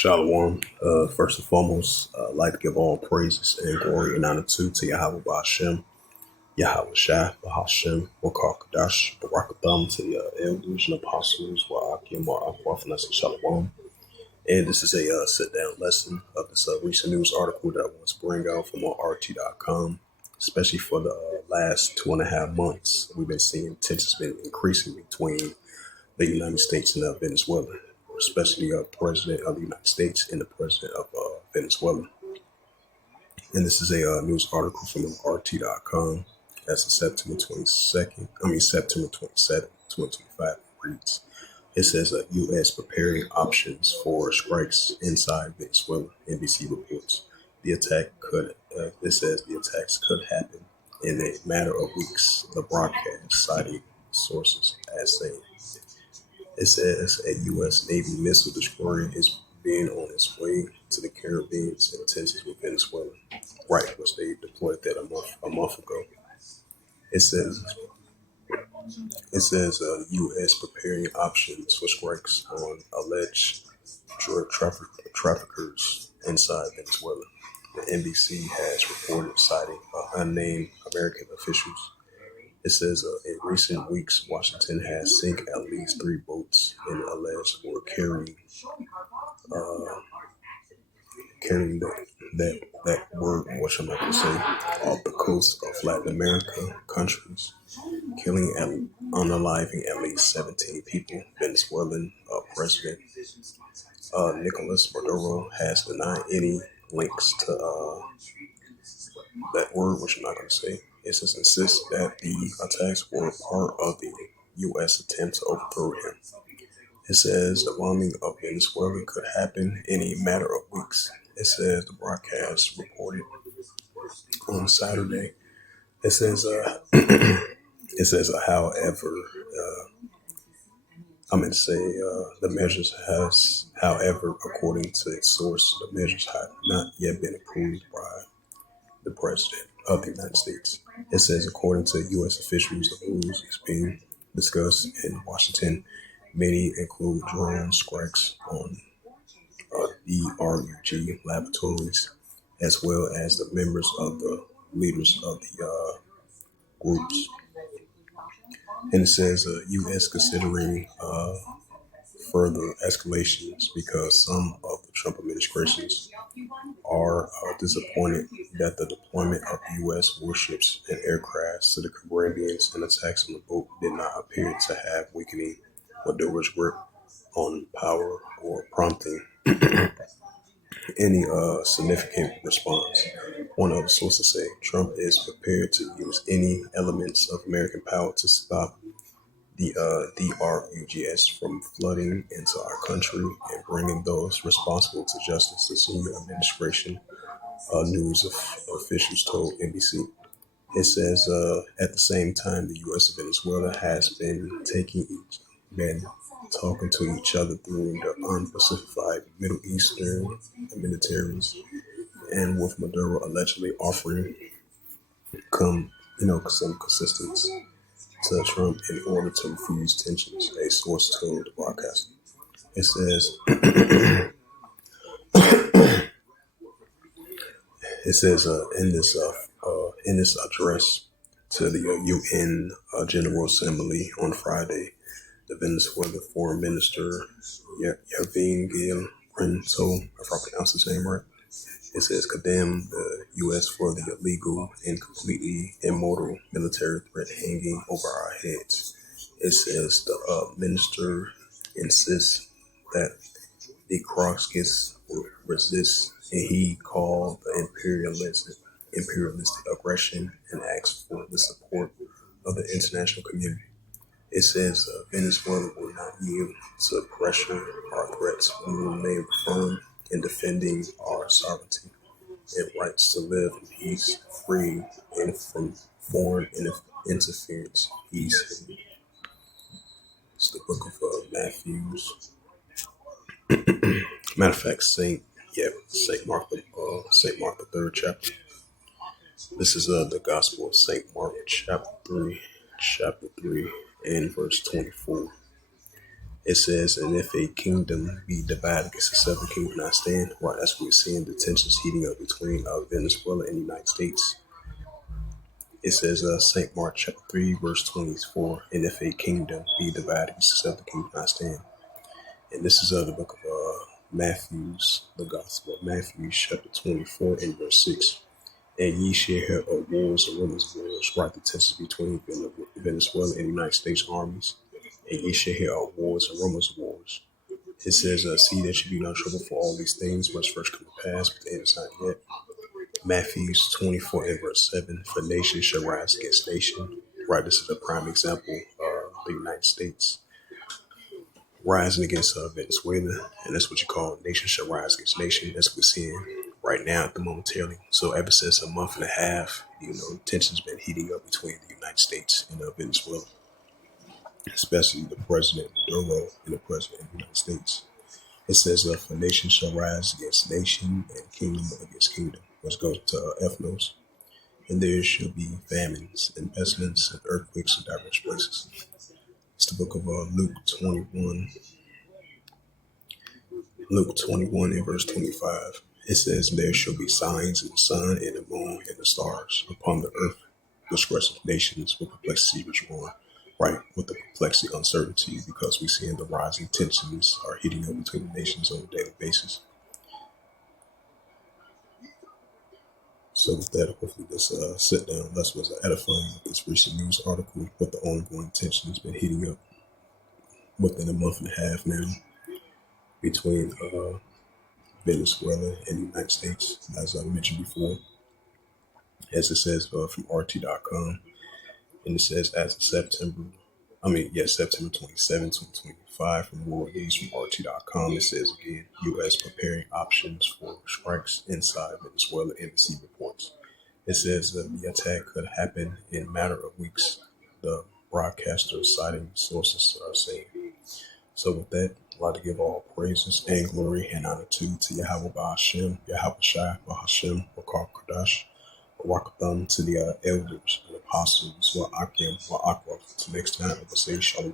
Shalom. First and foremost, I'd like to give all praises and glory and honor to Yahweh Ba'ashem, Yahweh Shah, Bahashem, Wakar Kadash, Barakatham, to the elders and apostles, Wa'akim, Wa'akwaf, and I say Shalom. And this is a sit down lesson of this recent news article that I want to bring out from RT.com, especially for the last 2.5 months. We've been seeing tensions been increasing between the United States and Venezuela, especially President of the United States and the President of Venezuela. And this is a news article from RT.com. That's September 22nd, September 27th, 2025. It reads, it says U.S. preparing options for strikes inside Venezuela. NBC reports it says the attacks could happen in a matter of weeks. The broadcast citing sources as saying. It says a U.S. Navy missile destroyer is being on its way to the Caribbean in tensions with Venezuela, right, which they deployed that a month ago. It says U.S. preparing options for strikes on alleged drug traffickers inside Venezuela. The NBC has reported citing unnamed American officials. It says in recent weeks, Washington has sunk at least 3 boats in alleged for carrying that word, what I'm about to say, off the coast of Latin America countries, killing and unaliving at least 17 people. Venezuelan President Nicolas Maduro has denied any links to that word, which I'm not going to say. It says insists that the attacks were part of the U.S. attempt to overthrow him. It says the bombing of Venezuela could happen in a matter of weeks. It says the broadcast reported on Saturday. It says, however, the measures however, according to its source, the measures have not yet been approved by the President of the United States. It says, according to U.S. officials, the rules is being discussed in Washington. Many include drone strikes on DRUG laboratories, as well as the members of the leaders of the groups. And it says U.S. considering further escalations because some of the Trump administrations are disappointed that the deployment of U.S. warships and aircrafts to the Caribbean and attacks on the boat did not appear to have weakening Maduro's grip on power or prompting any significant response. One of the sources say Trump is prepared to use any elements of American power to stop the DRUGS from flooding into our country and bringing those responsible to justice. The senior administration news officials told NBC. It says at the same time, the U.S. and Venezuela has been talking to each other through the unspecified Middle Eastern militaries, and with Maduro allegedly offering some assistance to Trump in order to refuse tensions. A source told the broadcast. It says in this address to the UN General Assembly on Friday, the Venezuelan Foreign Minister Yavin Gil Rento, if I pronounce his name right, it says condemn the U.S. for the illegal and completely immoral military threat hanging over our heads. It says the minister insists that the Kroskis will resist, and he called the imperialistic aggression and asked for the support of the international community. It says Venezuela will not yield to pressure or threats. We will remain firm in defending our sovereignty and rights to live in peace, free and from foreign interference. Peace. It's the book of Matthew's. Matter of fact, Saint Mark, the 3rd chapter. This is the Gospel of Saint Mark, chapter 3, and verse 24. It says, and if a kingdom be divided against itself, the kingdom not stand. Right, that's what we're seeing, the tensions heating up between Venezuela and the United States. It says, St. Mark chapter 3, verse 24, and if a kingdom be divided against itself, the kingdom not stand. And this is the book of Matthew's, the Gospel of Matthew, chapter 24, and verse 6. And ye shall hear of wars and rumors of wars, right? The tensions between Venezuela and the United States armies. And ye shall hear of wars and rumors of wars. It says, see that you be not troubled for all these things, must first come to pass, but the end is not yet. Matthews 24 and verse 7, for nation shall rise against nation. Right, this is a prime example of the United States rising against Venezuela, and that's what you call nation shall rise against nation. That's what we're seeing right now at the momentarily. So ever since a month and a half, tensions been heating up between the United States and Venezuela, especially the president Maduro and the president of the United States. It says, for nation shall rise against nation and kingdom against kingdom, which goes to ethnos. And there shall be famines and pestilence and earthquakes in diverse places. It's the book of Luke 21 and verse 25. It says, there shall be signs in the sun and the moon and the stars upon the earth, distress of nations with perplexity which war. Right, with the perplexity, uncertainty, because we see the rising tensions are heating up between the nations on a daily basis. So with that, hopefully this sit down thus was edifying with this recent news article with the ongoing tension has been heating up within a month and a half now between Venezuela and the United States, as I mentioned before. As it says from RT.com, and it says as of September 27, 2025, from World News from RT.com, it says again, U.S. preparing options for strikes inside Venezuela, NBC reports. It says that the attack could happen in a matter of weeks, the broadcaster citing sources are saying. So with that, I'd like to give all praises and glory and honor to Yahweh Ba'ashem, Yahweh Shai, Ba'ashem, Bakar Kadash, Barakatham, to the elders and apostles, Wa'akim, Wa'akwa. Till next time, I will say Shalom.